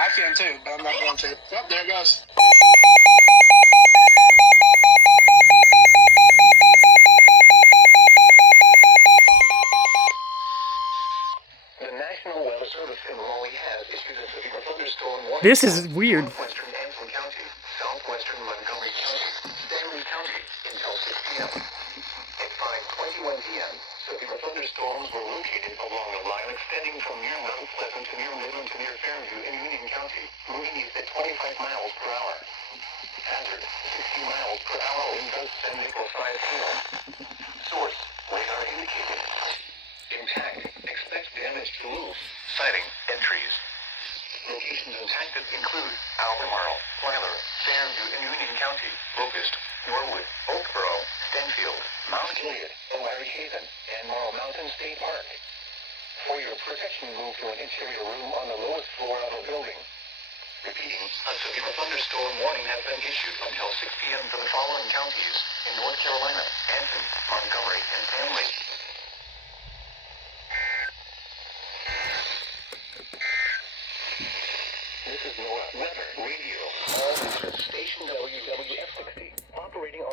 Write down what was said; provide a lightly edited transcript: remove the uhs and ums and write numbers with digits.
I can too, but I'm not going to. Oh, there it goes. The National Weather Service in Raleigh has issued a severe thunderstorm warning. This is weird. Northwestern Anson County, southwestern Montgomery County, Stanley County until 6 p.m. At 5:21 p.m., severe thunderstorms were located along a line extending from near Mount Pleasant to near Midland to near Fairview in Union County, moving east at 25 miles per hour. Hazard, 60 miles per hour in both San Nicolas hail. Source, radar indicated. Impact, expect damage to roof, siding, and trees. Locations impacted include Albemarle, Weiler, Fairview in Union County, Locust, Norwood, Oakboro, Stenfield, Mount Gilead, O'Hare Haven, and Morrow Mountain State Park. For your protection, move to an interior room on the lowest floor of a building. Repeating, a severe thunderstorm warning has been issued until 6 p.m. for the following counties in North Carolina: Anson, Montgomery, and Stanley. This is NOAA Weather Radio. All this is station WWF60, operating on